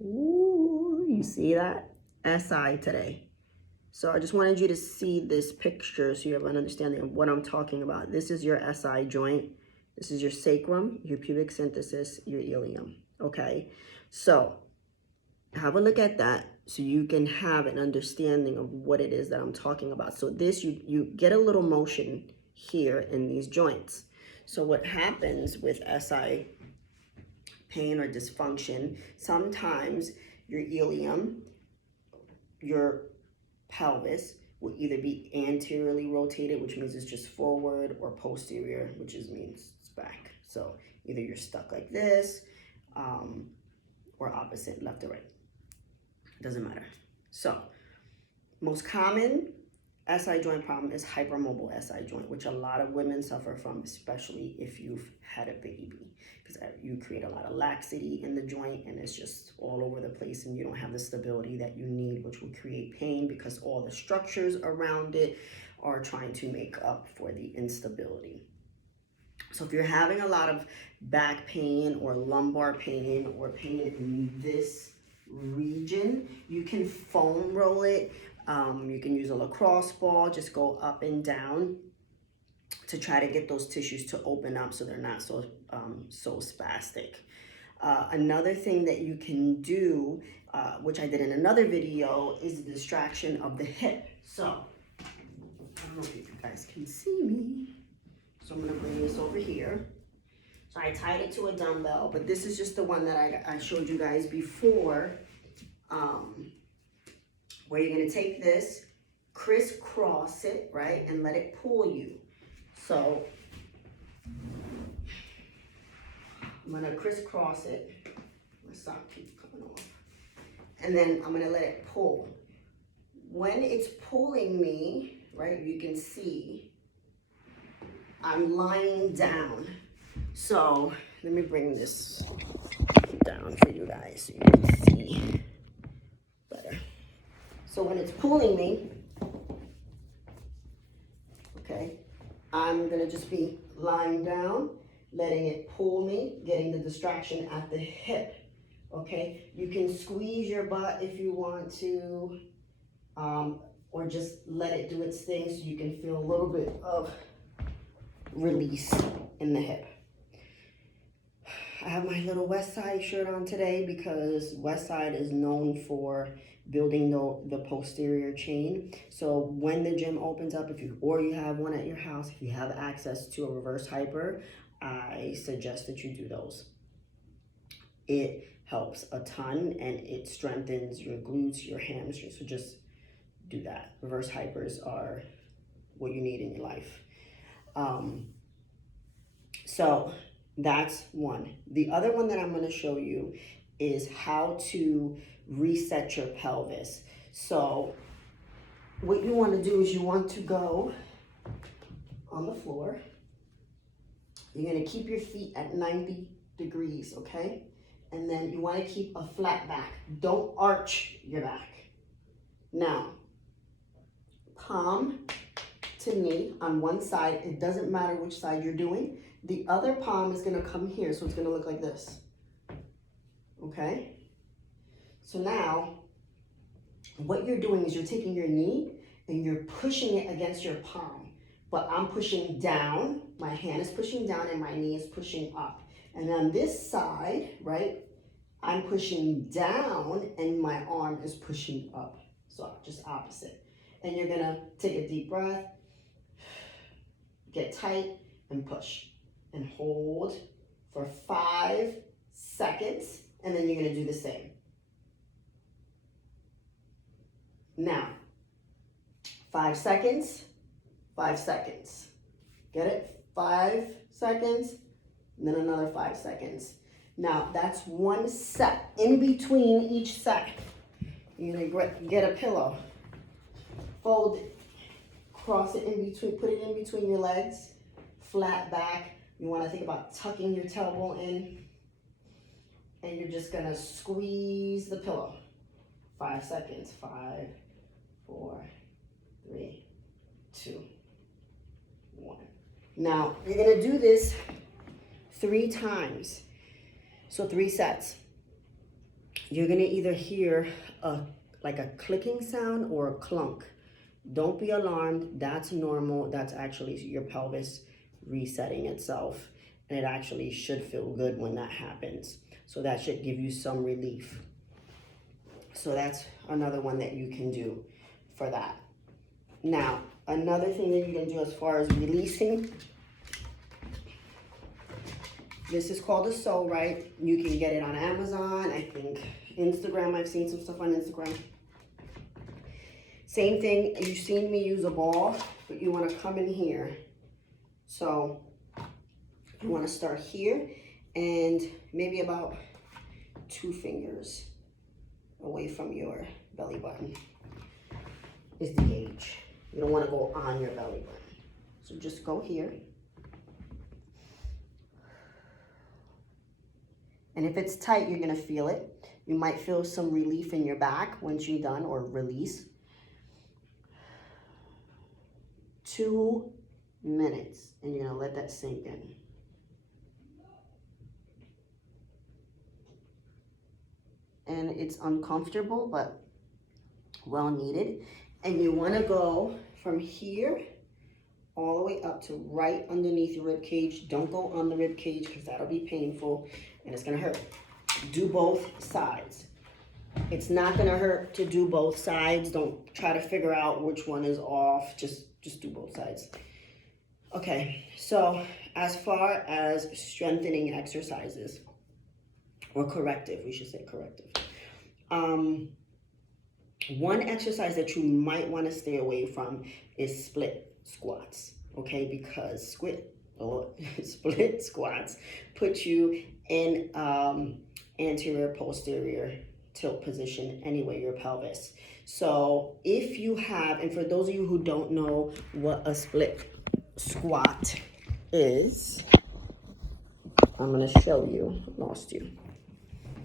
Ooh, you see that? SI today. So I just wanted you to see this picture so you have an understanding of what I'm talking about. This is your SI joint. This is your sacrum, your pubic symphysis, your ilium. Okay, so have a look at that so you can have an understanding of what it is that I'm talking about. So this, you get a little motion here in these joints. So what happens with SI pain or dysfunction, sometimes your ilium, your pelvis will either be anteriorly rotated, which means it's just forward, or posterior, which means it's back. So either you're stuck like this, or opposite, left or right. Doesn't matter. So most common SI joint problem is hypermobile SI joint, which a lot of women suffer from, especially if you've had a baby, because you create a lot of laxity in the joint and it's just all over the place and you don't have the stability that you need, which will create pain because all the structures around it are trying to make up for the instability. So if you're having a lot of back pain or lumbar pain or pain in this region, you can foam roll it. You can use a lacrosse ball, just go up and down to try to get those tissues to open up so they're not so spastic. Another thing that you can do, which I did in another video, is the distraction of the hip. So I don't know if you guys can see me. So I'm gonna bring this over here. So I tied it to a dumbbell, but this is just the one that I showed you guys before, where you're gonna take this, crisscross it, right, and let it pull you. So I'm gonna crisscross it. My sock keeps coming off. And then I'm gonna let it pull. When it's pulling me, right, you can see I'm lying down. So let me bring this down for you guys so you can see better. So when it's pulling me, okay, I'm gonna just be lying down, letting it pull me, getting the distraction at the hip, okay? You can squeeze your butt if you want to, or just let it do its thing so you can feel a little bit of release in the hip. I have my little West Side shirt on today because West Side is known for building the posterior chain. So when the gym opens up, you have one at your house, if you have access to a reverse hyper, I suggest that you do those. It helps a ton and it strengthens your glutes, your hamstrings. So just do that. Reverse hypers are what you need in your life. So that's one. The other one that I'm going to show you is how to reset your pelvis. So what you want to do is you want to go on the floor. You're going to keep your feet at 90 degrees, okay? And then you want to keep a flat back. Don't arch your back. Now, palm to knee on one side. It doesn't matter which side you're doing. The other palm is going to come here, so it's going to look like this. Okay? So now, what you're doing is you're taking your knee and you're pushing it against your palm. But I'm pushing down, my hand is pushing down and my knee is pushing up. And on this side, right, I'm pushing down and my arm is pushing up. So just opposite. And you're gonna take a deep breath, get tight and push. And hold for 5 seconds, and then you're gonna do the same. Now, 5 seconds, 5 seconds. Get it? 5 seconds, and then another 5 seconds. Now, that's one set. In between each set, you're gonna get a pillow, fold it, cross it in between, put it in between your legs, flat back. You want to think about tucking your tailbone in, and you're just going to squeeze the pillow. 5 seconds. 5, 4, 3, 2, 1. Now, you're going to do this 3 times. So 3 sets. you're gonna either hear like a clicking sound or a clunk. Don't be alarmed, that's normal. That's actually your pelvis resetting itself, and it actually should feel good when that happens. So that should give you some relief. So that's another one that you can do for that. Now, another thing that you can do as far as releasing, this is called a Soul Right. You can get it on Amazon, I think Instagram. I've seen some stuff on Instagram. Same thing, you've seen me use a ball, but you want to come in here. So you want to start here and maybe about 2 fingers away from your belly button is the gauge. You don't want to go on your belly button. So just go here. And if it's tight, you're going to feel it. You might feel some relief in your back once you're done, or release. 2 minutes, and you're going to let that sink in. And it's uncomfortable, but well needed. And you want to go from here all the way up to right underneath your rib cage. Don't go on the rib cage because that'll be painful and it's going to hurt. Do both sides. It's not going to hurt to do both sides. Don't try to figure out which one is off. Just do both sides. Okay, so as far as strengthening exercises, or corrective, we should say corrective. One exercise that you might want to stay away from is split squats, okay? Because split squats put you in anterior posterior tilt position anyway, your pelvis. So if you have, and for those of you who don't know what a split squat is, I'm going to show you. Lost you.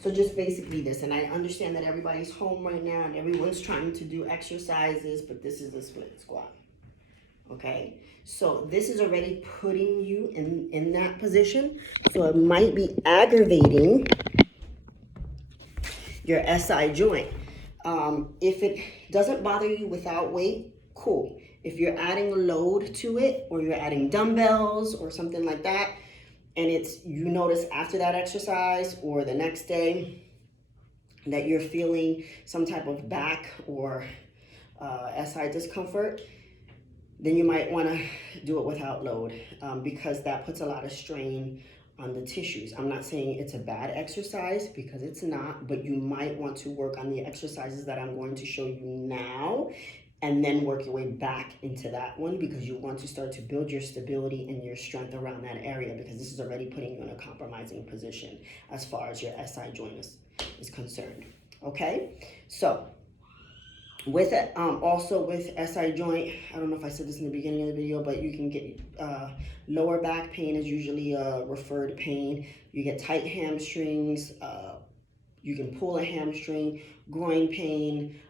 So just basically this, and I understand that everybody's home right now and everyone's trying to do exercises, but this is a split squat, okay? So this is already putting you in that position, so it might be aggravating your SI joint. If it doesn't bother you without weight, cool. If you're adding a load to it, or you're adding dumbbells or something like that, and you notice after that exercise or the next day that you're feeling some type of back or SI discomfort, then you might want to do it without load, because that puts a lot of strain on the tissues. I'm not saying it's a bad exercise, because it's not, but you might want to work on the exercises that I'm going to show you now, and then work your way back into that one, because you want to start to build your stability and your strength around that area, because this is already putting you in a compromising position as far as your SI joint is concerned. Okay, so with it, also with SI joint, I don't know if I said this in the beginning of the video, but you can get lower back pain is usually a referred pain. You get tight hamstrings, you can pull a hamstring, groin pain,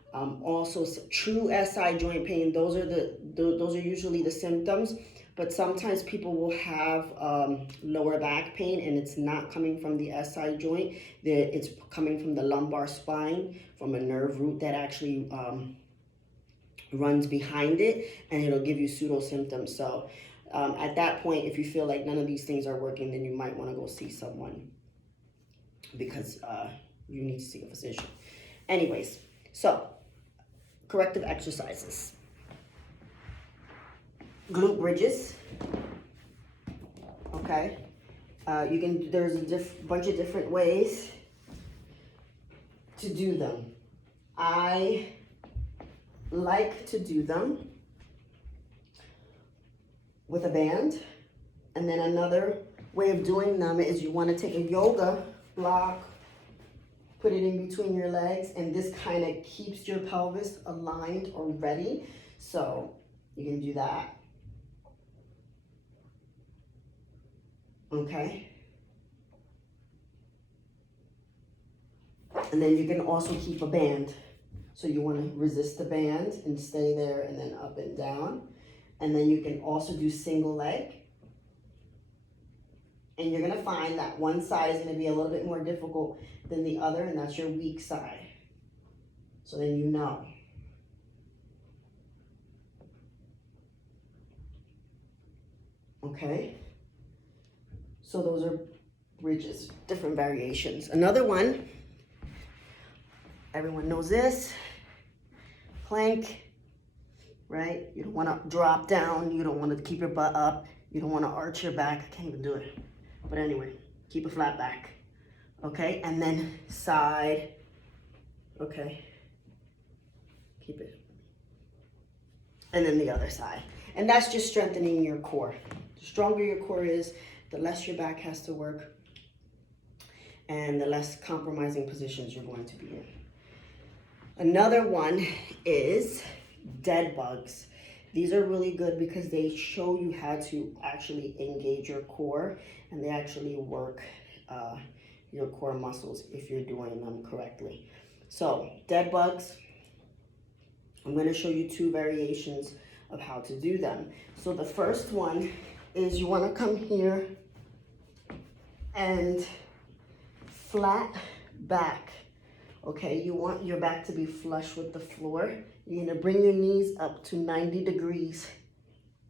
also true SI joint pain. Those are usually the symptoms, but sometimes people will have lower back pain, and it's not coming from the SI joint. It's coming from the lumbar spine, from a nerve root that actually runs behind it, and it'll give you pseudo symptoms. So at that point, if you feel like none of these things are working, then you might want to go see someone, because you need to see a physician. Anyways, so corrective exercises. Glute bridges. Okay. There's a bunch of different ways to do them. I like to do them with a band. And then another way of doing them is you want to take a yoga block, put it in between your legs, and this kind of keeps your pelvis aligned or ready. So you can do that. Okay. And then you can also keep a band. So you want to resist the band and stay there, and then up and down. And then you can also do single leg. And you're gonna find that one side is gonna be a little bit more difficult than the other, and that's your weak side. So then you know. Okay? So those are bridges, different variations. Another one, everyone knows this, plank, right? You don't wanna drop down, you don't wanna keep your butt up, you don't wanna arch your back. I can't even do it. But anyway, keep a flat back. Okay, and then side, okay, keep it. And then the other side. And that's just strengthening your core. The stronger your core is, the less your back has to work and the less compromising positions you're going to be in. Another one is dead bugs. These are really good because they show you how to actually engage your core, and they actually work your core muscles if you're doing them correctly. So dead bugs, I'm going to show you two variations of how to do them. So the first one is you want to come here and flat back. Okay, you want your back to be flush with the floor. You're gonna bring your knees up to 90 degrees,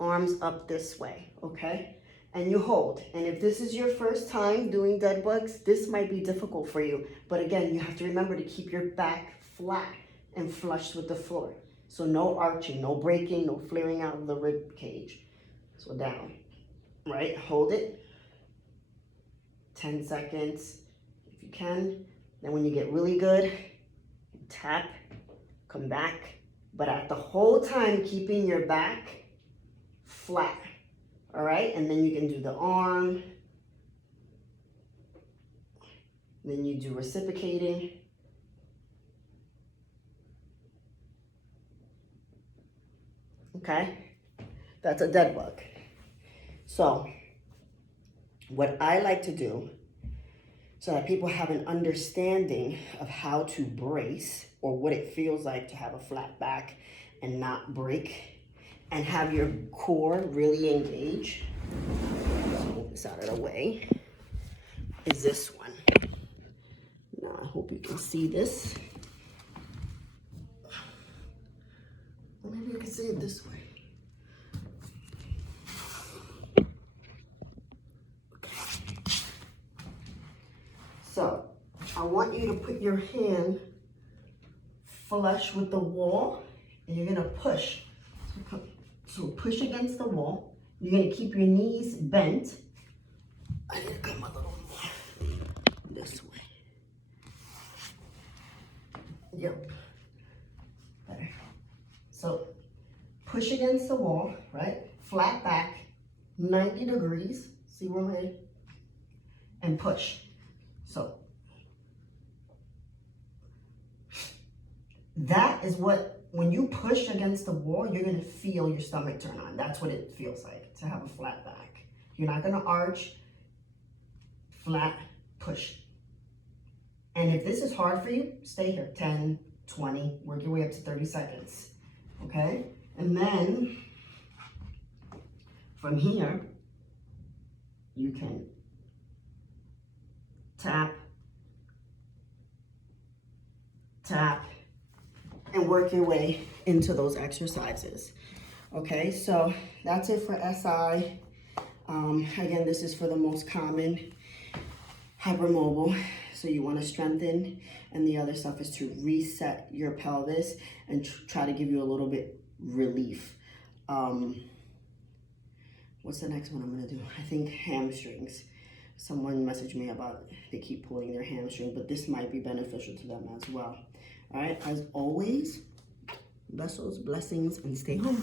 arms up this way, okay? And you hold. And if this is your first time doing dead bugs, this might be difficult for you. But again, you have to remember to keep your back flat and flush with the floor. So no arching, no breaking, no flaring out of the rib cage. So down, right? Hold it. 10 seconds if you can. Then when you get really good, tap, come back, but at the whole time keeping your back flat, all right? And then you can do the arm, then you do reciprocating. Okay, that's a dead bug. So what I like to do, so that people have an understanding of how to brace or what it feels like to have a flat back and not break and have your core really engage. So move this out of the way. Is this one. Now I hope you can see this. Or maybe you can see it this way. So I want you to put your hand flush with the wall, and you're gonna push. So push against the wall. You're gonna keep your knees bent. I need to come a little more this way. Yep, better. So push against the wall, right? Flat back, 90 degrees. See where my, and push. So that is what, when you push against the wall, you're gonna feel your stomach turn on. That's what it feels like to have a flat back. You're not gonna arch, flat, push. And if this is hard for you, stay here, 10, 20, work your way up to 30 seconds, okay? And then from here, you can tap, tap, and work your way into those exercises. Okay, so that's it for SI. Again, this is for the most common hypermobile. So you want to strengthen, and the other stuff is to reset your pelvis and try to give you a little bit relief. What's the next one I'm gonna do? I think hamstrings. Someone messaged me about they keep pulling their hamstring, but this might be beneficial to them as well. All right, as always, vessels, blessings, and stay home.